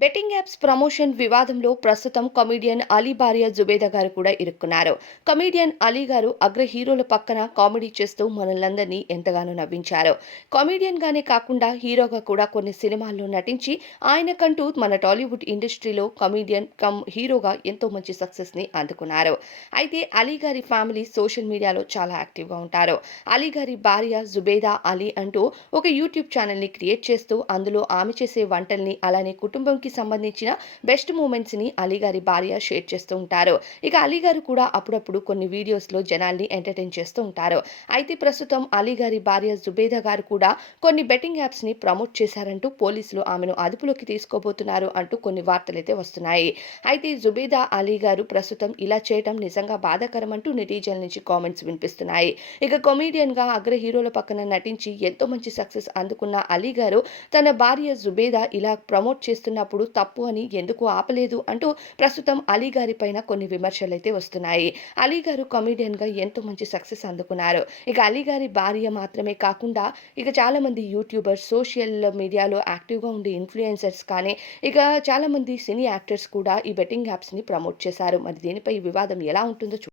Betting apps promotion వివాదంలో ప్రస్తుతం comedian Ali భార్య జుబేదా గారు కూడా ఇరుక్కున్నారు. కమెడియన్ అలీ గారు అగ్ర హీరోల పక్కన కామెడీ చేస్తూ మనల్నందరినీ ఎంతగానో నవ్వించారు. కమెడియన్ గానే కాకుండా హీరోగా కూడా కొన్ని సినిమాల్లో నటించి ఆయనకంటూ మన టాలీవుడ్ ఇండస్ట్రీలో కమెడియన్ కమ్ హీరోగా ఎంతో మంచి సక్సెస్ ని అందుకున్నారు. అయితే అలీ గారి ఫ్యామిలీ సోషల్ మీడియాలో చాలా యాక్టివ్ గా ఉంటారు. అలీ గారి భార్య జుబేదా అలీ అంటూ ఒక యూట్యూబ్ ఛానల్ ని క్రియేట్ చేస్తూ అందులో ఆమె చేసే వంటల్ని అలానే కుటుంబంకి సంబంధించిన బెస్ట్ మూమెంట్స్ ని అలీ గారి భార్య షేర్ చేస్తూ ఉంటారు. ఇక అలీ గారు కూడా అప్పుడప్పుడు కొన్ని వీడియోస్ లో జనాల్ని ఎంటర్టైన్ చేస్తూ ఉంటారు. అయితే ప్రస్తుతం అలీ గారి భార్య జుబేదా గారు కూడా కొన్ని బెట్టింగ్ యాప్స్ ని ప్రమోట్ చేశారంటూ పోలీసులు ఆమెను అదుపులోకి తీసుకోబోతున్నారు అంటూ కొన్ని వార్తలైతే వస్తున్నాయి. అయితే జుబేదా అలీ గారు ప్రస్తుతం ఇలా చేయడం నిజంగా బాధాకరం అంటూ నెటిజన్ల నుంచి కామెంట్స్ వినిపిస్తున్నాయి. ఇక కమెడియన్ గా అగ్ర హీరోల పక్కన నటించి ఎంతో మంచి సక్సెస్ అందుకున్న అలీ గారు తన భార్య జుబేదా ఇలా ప్రమోట్ చేస్తున్నప్పుడు తప్పు అని ఎందుకు ఆపలేదు అంటూ ప్రస్తుతం అలీ గారి పైన కొన్ని విమర్శలైతే వస్తున్నాయి. అలీ గారు కమెడియన్ గా ఎంతో మంచి సక్సెస్ అందుకున్నారు. ఇక అలీ గారి భార్య మాత్రమే కాకుండా ఇక చాలా మంది యూట్యూబర్స్, సోషల్ మీడియాలో యాక్టివ్ గా ఉండే ఇన్ఫ్లుయెన్సర్స్ కానీ ఇక చాలా మంది సినీ యాక్టర్స్ కూడా ఈ బెట్టింగ్ యాప్స్ ని ప్రమోట్ చేశారు. మరి దీనిపై ఈ వివాదం ఎలా ఉంటుందో